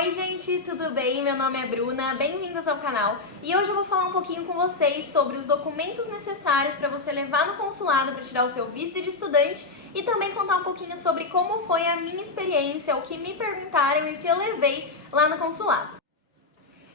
Oi gente, tudo bem? Meu nome é Bruna, bem-vindos ao canal. E hoje eu vou falar um pouquinho com vocês sobre os documentos necessários para você levar no consulado para tirar o seu visto de estudante e também contar um pouquinho sobre como foi a minha experiência, o que me perguntaram e o que eu levei lá no consulado.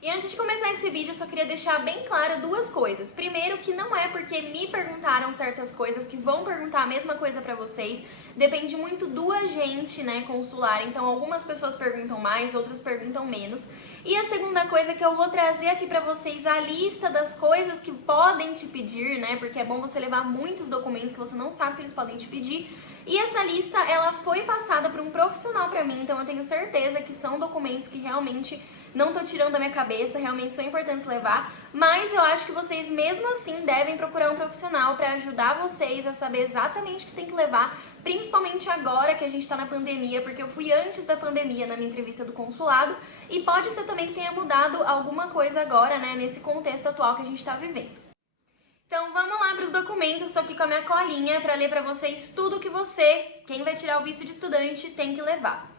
E antes de começar esse vídeo, eu só queria deixar bem claro duas coisas. Primeiro, que não é porque me perguntaram certas coisas que vão perguntar a mesma coisa pra vocês. Depende muito do agente, consular. Então, algumas pessoas perguntam mais, outras perguntam menos. E a segunda coisa é que eu vou trazer aqui pra vocês a lista das coisas que podem te pedir, porque é bom você levar muitos documentos que você não sabe que eles podem te pedir. E essa lista, ela foi passada por um profissional pra mim, então eu tenho certeza que são documentos que realmente não tô tirando da minha cabeça, realmente são importantes levar, mas eu acho que vocês mesmo assim devem procurar um profissional para ajudar vocês a saber exatamente o que tem que levar, principalmente agora que a gente tá na pandemia, porque eu fui antes da pandemia na minha entrevista do consulado e pode ser também que tenha mudado alguma coisa agora, nesse contexto atual que a gente tá vivendo. Então vamos lá para os documentos, estou aqui com a minha colinha para ler para vocês tudo que quem vai tirar o visto de estudante, tem que levar.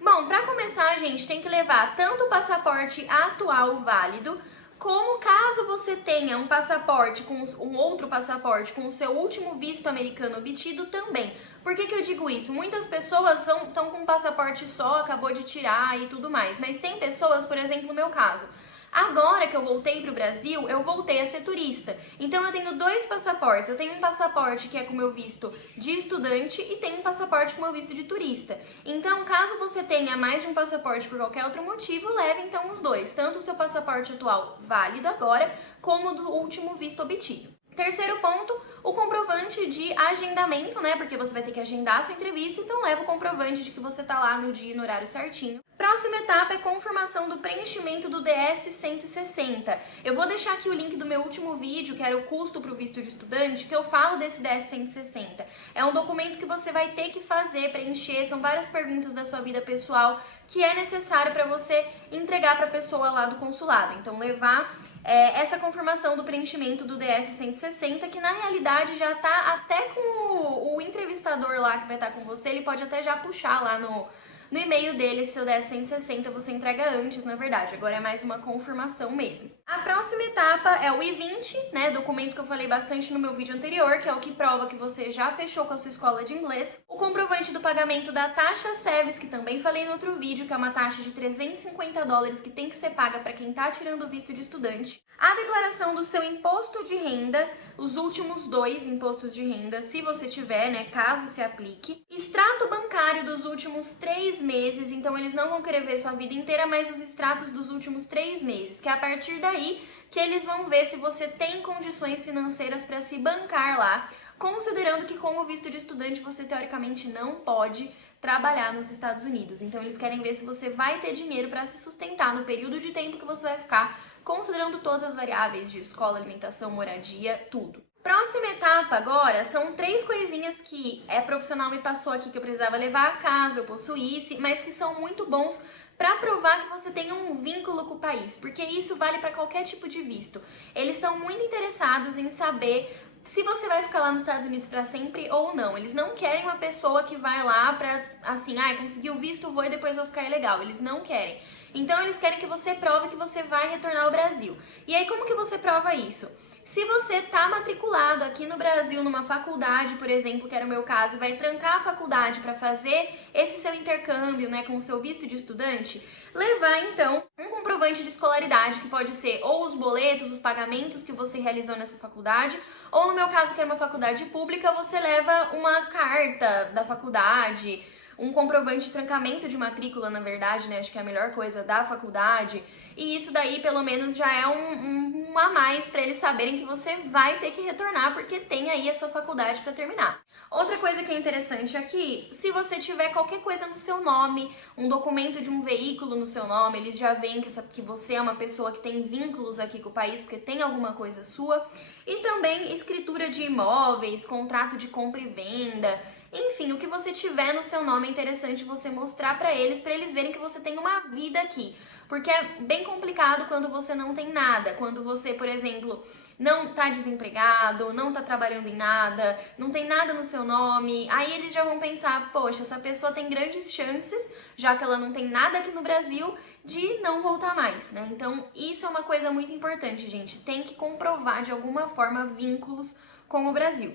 Bom, para começar, gente, tem que levar tanto o passaporte atual válido, como caso você tenha um passaporte um outro passaporte com o seu último visto americano obtido também. Por que eu digo isso? Muitas pessoas estão com um passaporte só, acabou de tirar e tudo mais, mas tem pessoas, por exemplo, no meu caso. Agora que eu voltei para o Brasil, eu voltei a ser turista. Então eu tenho dois passaportes. Eu tenho um passaporte que é com o meu visto de estudante e tenho um passaporte com o meu visto de turista. Então, caso você tenha mais de um passaporte por qualquer outro motivo, leve então os dois. Tanto o seu passaporte atual válido agora, como do último visto obtido. Terceiro ponto, o comprovante de agendamento, porque você vai ter que agendar a sua entrevista, então leva o comprovante de que você tá lá no dia e no horário certinho. Próxima etapa é confirmação do preenchimento do DS-160. Eu vou deixar aqui o link do meu último vídeo, que era o custo para o visto de estudante, que eu falo desse DS-160. É um documento que você vai ter que fazer, preencher, são várias perguntas da sua vida pessoal que é necessário para você entregar para a pessoa lá do consulado. Então levar essa confirmação do preenchimento do DS-160, que na realidade já tá até com o entrevistador lá que vai estar com você, ele pode até já puxar lá no e-mail dele, seu DS-160 você entrega antes, na verdade, agora é mais uma confirmação mesmo. A próxima etapa é o I-20, documento que eu falei bastante no meu vídeo anterior, que é o que prova que você já fechou com a sua escola de inglês. O comprovante do pagamento da taxa SEVES, que também falei no outro vídeo, que é uma taxa de $350 que tem que ser paga para quem tá tirando o visto de estudante. A declaração do seu imposto de renda, os últimos 2 impostos de renda, se você tiver, caso se aplique. Extrato bancário dos últimos 3 meses, então eles não vão querer ver sua vida inteira, mas os extratos dos últimos 3 meses, que é a partir daí que eles vão ver se você tem condições financeiras para se bancar lá, considerando que com o visto de estudante você teoricamente não pode trabalhar nos Estados Unidos. Então eles querem ver se você vai ter dinheiro para se sustentar no período de tempo que você vai ficar, considerando todas as variáveis de escola, alimentação, moradia, tudo. Próxima etapa agora são 3 coisinhas que profissional me passou aqui que eu precisava levar caso eu possuísse, mas que são muito bons para provar que você tem um vínculo com o país, porque isso vale para qualquer tipo de visto. Eles estão muito interessados em saber se você vai ficar lá nos Estados Unidos para sempre ou não. Eles não querem uma pessoa que vai lá pra, assim, consegui o visto, vou e depois vou ficar ilegal. Eles não querem. Então eles querem que você prove que você vai retornar ao Brasil. E aí como que você prova isso? Se você tá matriculado aqui no Brasil numa faculdade, por exemplo, que era o meu caso, vai trancar a faculdade para fazer esse seu intercâmbio, com o seu visto de estudante, levar então um comprovante de escolaridade, que pode ser ou os boletos, os pagamentos que você realizou nessa faculdade, ou no meu caso, que era uma faculdade pública, você leva uma carta da faculdade, um comprovante de trancamento de matrícula, na verdade, acho que é a melhor coisa da faculdade. E isso daí, pelo menos, já é um a mais para eles saberem que você vai ter que retornar, porque tem aí a sua faculdade para terminar. Outra coisa que é interessante aqui, se você tiver qualquer coisa no seu nome, um documento de um veículo no seu nome, eles já veem que você é uma pessoa que tem vínculos aqui com o país, porque tem alguma coisa sua. E também escritura de imóveis, contrato de compra e venda. Enfim, o que você tiver no seu nome é interessante você mostrar para eles verem que você tem uma vida aqui. Porque é bem complicado quando você não tem nada, quando você, por exemplo, não tá desempregado, não tá trabalhando em nada, não tem nada no seu nome, aí eles já vão pensar, poxa, essa pessoa tem grandes chances, já que ela não tem nada aqui no Brasil, de não voltar mais, né? Então, isso é uma coisa muito importante, gente. Tem que comprovar de alguma forma vínculos com o Brasil.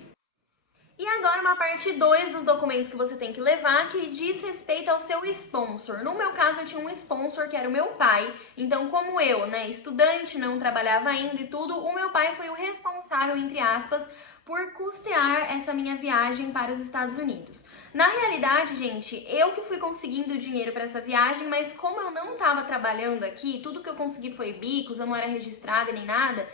E agora uma parte 2 dos documentos que você tem que levar, que diz respeito ao seu sponsor. No meu caso, eu tinha um sponsor que era o meu pai. Então, como eu, né, estudante, não trabalhava ainda e tudo, o meu pai foi o responsável, entre aspas, por custear essa minha viagem para os Estados Unidos. Na realidade, gente, eu que fui conseguindo dinheiro para essa viagem, mas como eu não estava trabalhando aqui, tudo que eu consegui foi bicos, eu não era registrada nem nada,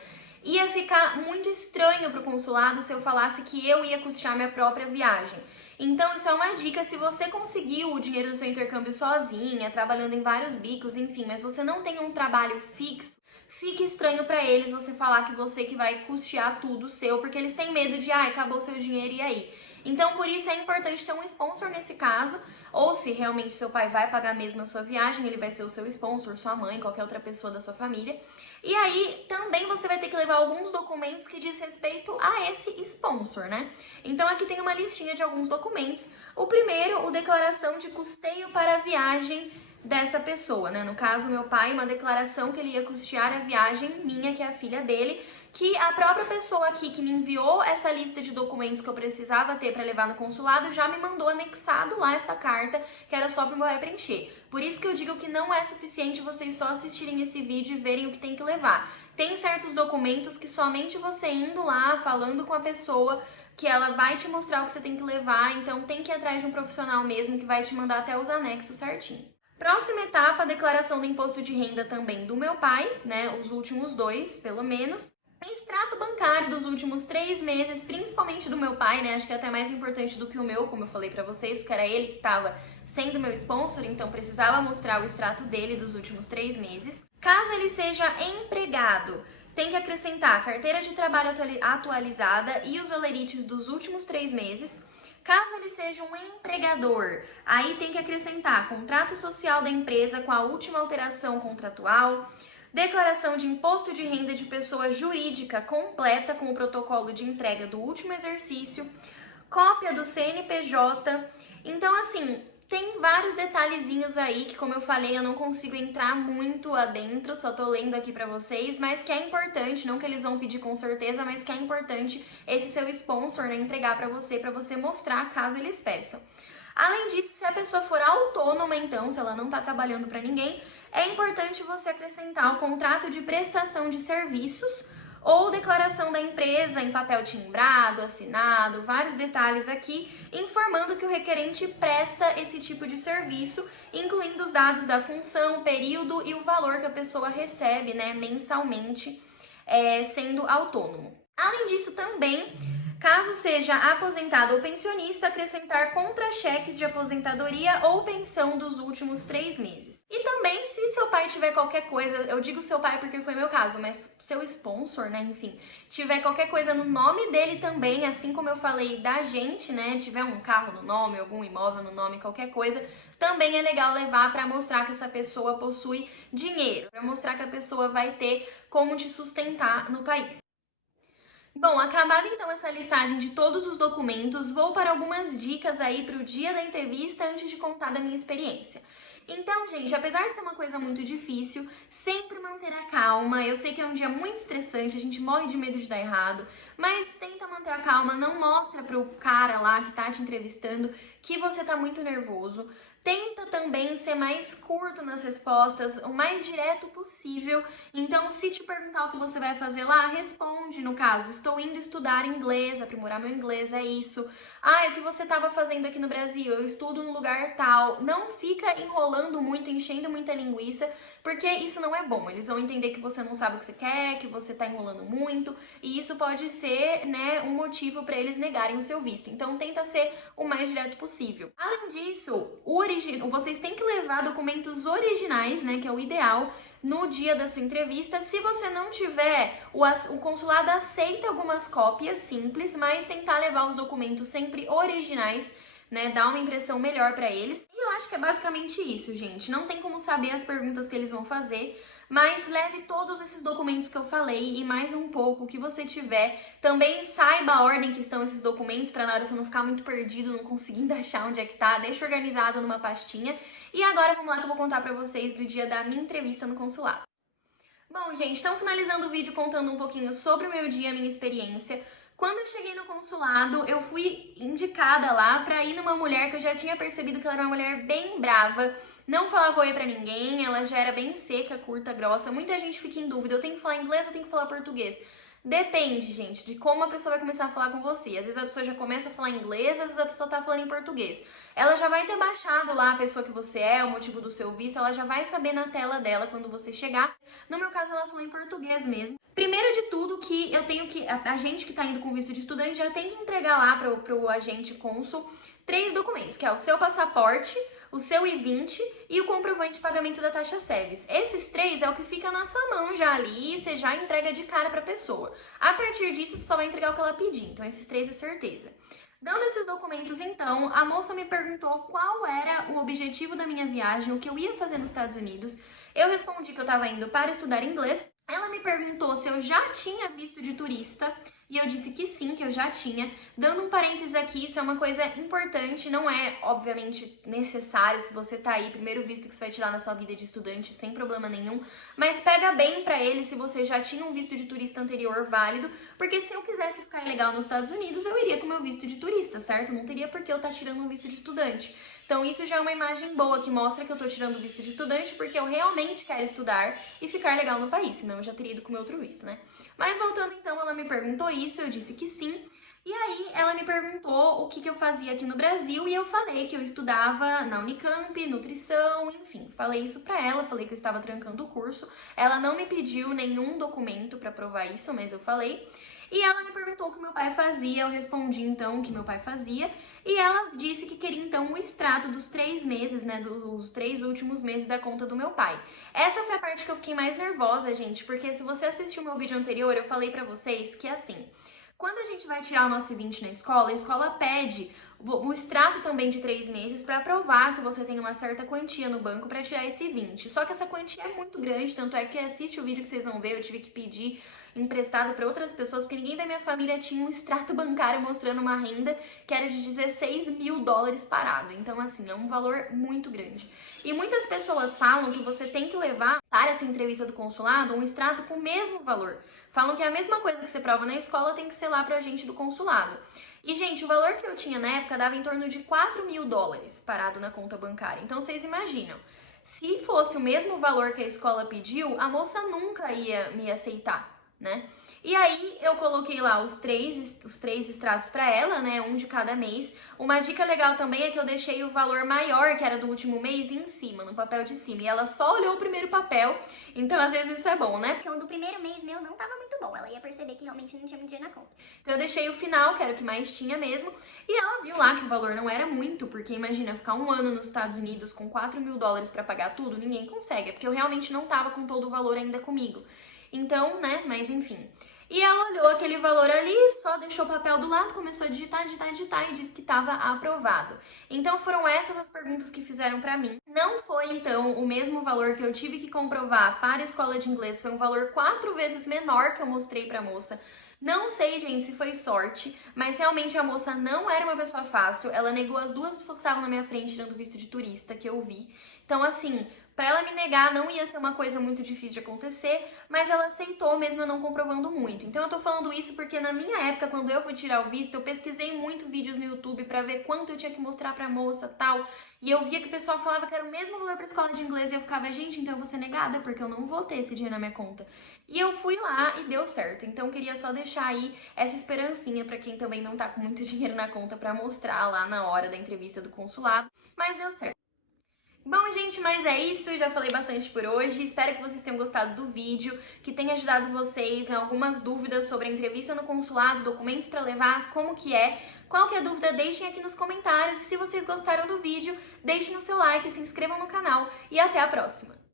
ia ficar muito estranho para o consulado se eu falasse que eu ia custear minha própria viagem. Então, isso é uma dica, se você conseguiu o dinheiro do seu intercâmbio sozinha, trabalhando em vários bicos, enfim, mas você não tem um trabalho fixo, fica estranho para eles você falar que você que vai custear tudo seu, porque eles têm medo de, acabou seu dinheiro e aí? Então, por isso é importante ter um sponsor nesse caso, ou se realmente seu pai vai pagar mesmo a sua viagem, ele vai ser o seu sponsor, sua mãe, qualquer outra pessoa da sua família. E aí, também você vai ter que levar alguns documentos que diz respeito a esse sponsor, né? Então, aqui tem uma listinha de alguns documentos. O primeiro, o declaração de custeio para a viagem dessa pessoa, né? No caso, meu pai, uma declaração que ele ia custear a viagem minha, que é a filha dele, que a própria pessoa aqui que me enviou essa lista de documentos que eu precisava ter para levar no consulado já me mandou anexado lá essa carta, que era só para o meu pai preencher. Por isso que eu digo que não é suficiente vocês só assistirem esse vídeo e verem o que tem que levar. Tem certos documentos que somente você indo lá, falando com a pessoa, que ela vai te mostrar o que você tem que levar, então tem que ir atrás de um profissional mesmo que vai te mandar até os anexos certinho. Próxima etapa, a declaração do imposto de renda também do meu pai, né, os últimos 2, pelo menos. Extrato bancário dos últimos 3 meses, principalmente do meu pai, né, acho que é até mais importante do que o meu, como eu falei pra vocês, porque era ele que estava sendo meu sponsor, então precisava mostrar o extrato dele dos últimos 3 meses. Caso ele seja empregado, tem que acrescentar a carteira de trabalho atualizada e os olerites dos últimos 3 meses. Caso ele seja um empregador, aí tem que acrescentar contrato social da empresa com a última alteração contratual, declaração de imposto de renda de pessoa jurídica completa com o protocolo de entrega do último exercício, cópia do CNPJ. Então, assim, tem vários detalhezinhos aí que, como eu falei, eu não consigo entrar muito adentro, só tô lendo aqui pra vocês, mas que é importante, não que eles vão pedir com certeza, mas que é importante esse seu sponsor, né, entregar pra você mostrar caso eles peçam. Além disso, se a pessoa for autônoma, então, se ela não tá trabalhando pra ninguém, é importante você acrescentar o contrato de prestação de serviços ou declaração da empresa em papel timbrado, assinado, vários detalhes aqui, informando que o requerente presta esse tipo de serviço, incluindo os dados da função, período e o valor que a pessoa recebe, né, mensalmente, sendo autônomo. Além disso, também, caso seja aposentado ou pensionista, acrescentar contra-cheques de aposentadoria ou pensão dos últimos 3 meses. E também, se seu pai tiver qualquer coisa, eu digo seu pai porque foi meu caso, mas seu sponsor, né, enfim, tiver qualquer coisa no nome dele também, assim como eu falei da gente, né, tiver um carro no nome, algum imóvel no nome, qualquer coisa, também é legal levar para mostrar que essa pessoa possui dinheiro, para mostrar que a pessoa vai ter como te sustentar no país. Bom, acabada então essa listagem de todos os documentos, vou para algumas dicas aí para o dia da entrevista antes de contar da minha experiência. Então, gente, apesar de ser uma coisa muito difícil, sempre manter a calma. Eu sei que é um dia muito estressante, a gente morre de medo de dar errado, mas tenta manter a calma, não mostra pro cara lá que tá te entrevistando que você tá muito nervoso. Tenta também ser mais curto nas respostas, o mais direto possível. Então, se te perguntar o que você vai fazer lá, responde, no caso, estou indo estudar inglês, aprimorar meu inglês, é isso. O que você estava fazendo aqui no Brasil? Eu estudo no lugar tal. Não fica enrolando muito, enchendo muita linguiça, porque isso não é bom. Eles vão entender que você não sabe o que você quer, que você está enrolando muito, e isso pode ser, né, um motivo para eles negarem o seu visto. Então, tenta ser o mais direto possível. Além disso, vocês têm que levar documentos originais, né, que é o ideal, no dia da sua entrevista. Se você não tiver, o consulado aceita algumas cópias simples, mas tentar levar os documentos sempre originais né, dar uma impressão melhor pra eles. E eu acho que é basicamente isso, gente. Não tem como saber as perguntas que eles vão fazer, mas leve todos esses documentos que eu falei e mais um pouco que você tiver. Também saiba a ordem que estão esses documentos para na hora você não ficar muito perdido, não conseguindo achar onde é que tá. Deixa organizado numa pastinha. E agora vamos lá que eu vou contar pra vocês do dia da minha entrevista no consulado. Bom, gente, então finalizando o vídeo contando um pouquinho sobre o meu dia, a minha experiência. Quando eu cheguei no consulado, eu fui indicada lá pra ir numa mulher que eu já tinha percebido que ela era uma mulher bem brava, não falava oi pra ninguém, ela já era bem seca, curta, grossa. Muita gente fica em dúvida, eu tenho que falar inglês ou eu tenho que falar português? Depende, gente, de como a pessoa vai começar a falar com você. Às vezes a pessoa já começa a falar inglês, às vezes a pessoa tá falando em português. Ela já vai ter baixado lá a pessoa que você é, o motivo do seu visto, ela já vai saber na tela dela quando você chegar. No meu caso, ela falou em português mesmo. Primeiro de tudo que eu tenho que, a gente que tá indo com visto de estudante já tem que entregar lá pro agente cônsul 3 documentos, que é o seu passaporte, o seu I-20 e o comprovante de pagamento da taxa SEVES. Esses 3 é o que fica na sua mão já ali e você já entrega de cara pra pessoa. A partir disso, você só vai entregar o que ela pedir. Então, esses 3 é certeza. Dando esses documentos, então, a moça me perguntou qual era o objetivo da minha viagem, o que eu ia fazer nos Estados Unidos. Eu respondi que eu estava indo para estudar inglês. Ela me perguntou se eu já tinha visto de turista e eu disse que sim, que eu já tinha. Dando um parênteses aqui, isso é uma coisa importante, não é, obviamente, necessário se você tá aí, primeiro visto que você vai tirar na sua vida de estudante, sem problema nenhum, mas pega bem pra ele se você já tinha um visto de turista anterior válido, porque se eu quisesse ficar ilegal nos Estados Unidos, eu iria com meu visto de turista, certo? Não teria por que eu estar tirando um visto de estudante. Então isso já é uma imagem boa que mostra que eu tô tirando o visto de estudante porque eu realmente quero estudar e ficar legal no país, senão eu já teria ido com meu outro visto, né? Mas voltando então, ela me perguntou isso, eu disse que sim. E aí ela me perguntou o que eu fazia aqui no Brasil e eu falei que eu estudava na Unicamp, nutrição, enfim. Falei isso pra ela, falei que eu estava trancando o curso. Ela não me pediu nenhum documento pra provar isso, mas eu falei. E ela me perguntou o que meu pai fazia, eu respondi então o que meu pai fazia. E ela disse que queria então o extrato dos 3 meses, né, dos 3 últimos meses da conta do meu pai. Essa foi a parte que eu fiquei mais nervosa, gente, porque se você assistiu o meu vídeo anterior, eu falei pra vocês que assim, quando a gente vai tirar o nosso I-20 na escola, a escola pede o extrato também de 3 meses para provar que você tem uma certa quantia no banco para tirar esse I-20. Só que essa quantia é muito grande, tanto é que assiste o vídeo que vocês vão ver, eu tive que pedir emprestado para outras pessoas, porque ninguém da minha família tinha um extrato bancário mostrando uma renda que era de 16 mil dólares parado. Então, assim, é um valor muito grande. E muitas pessoas falam que você tem que levar para essa entrevista do consulado um extrato com o mesmo valor. Falam que é a mesma coisa que você prova na escola tem que ser lá para a agente do consulado. E, gente, o valor que eu tinha na época dava em torno de 4 mil dólares parado na conta bancária. Então, vocês imaginam, se fosse o mesmo valor que a escola pediu, a moça nunca ia me aceitar, né? E aí eu coloquei lá os três extratos para ela, né, um de cada mês. Uma dica legal também é que eu deixei o valor maior, que era do último mês, em cima, no papel de cima. E ela só olhou o primeiro papel, então às vezes isso é bom, né? Porque o do primeiro mês meu não tava muito bom, ela ia perceber que realmente não tinha muito dinheiro na conta. Então eu deixei o final, que era o que mais tinha mesmo, e ela viu lá que o valor não era muito, porque imagina, ficar um ano nos Estados Unidos com 4 mil dólares para pagar tudo, ninguém consegue, é porque eu realmente não tava com todo o valor ainda comigo. Então, né, mas enfim. E ela olhou aquele valor ali, só deixou o papel do lado, começou a digitar e disse que estava aprovado. Então foram essas as perguntas que fizeram pra mim. Não foi então o mesmo valor que eu tive que comprovar para a escola de inglês, foi um valor 4 vezes menor que eu mostrei pra moça. Não sei, gente, se foi sorte, mas realmente a moça não era uma pessoa fácil. Ela negou as 2 pessoas que estavam na minha frente tirando visto de turista, que eu vi. Então, assim, pra ela me negar não ia ser uma coisa muito difícil de acontecer, mas ela aceitou mesmo eu não comprovando muito. Então eu tô falando isso porque na minha época, quando eu fui tirar o visto, eu pesquisei muito vídeos no YouTube pra ver quanto eu tinha que mostrar pra moça e tal. E eu via que o pessoal falava que era o mesmo valor pra escola de inglês e eu ficava, gente, então eu vou ser negada porque eu não vou ter esse dinheiro na minha conta. E eu fui lá e deu certo. Então eu queria só deixar aí essa esperancinha pra quem também não tá com muito dinheiro na conta pra mostrar lá na hora da entrevista do consulado. Mas deu certo. Bom, gente, mas é isso, já falei bastante por hoje, espero que vocês tenham gostado do vídeo, que tenha ajudado vocês em algumas dúvidas sobre a entrevista no consulado, documentos para levar, como que é. Qualquer dúvida, deixem aqui nos comentários, e se vocês gostaram do vídeo, deixem o seu like, se inscrevam no canal e até a próxima!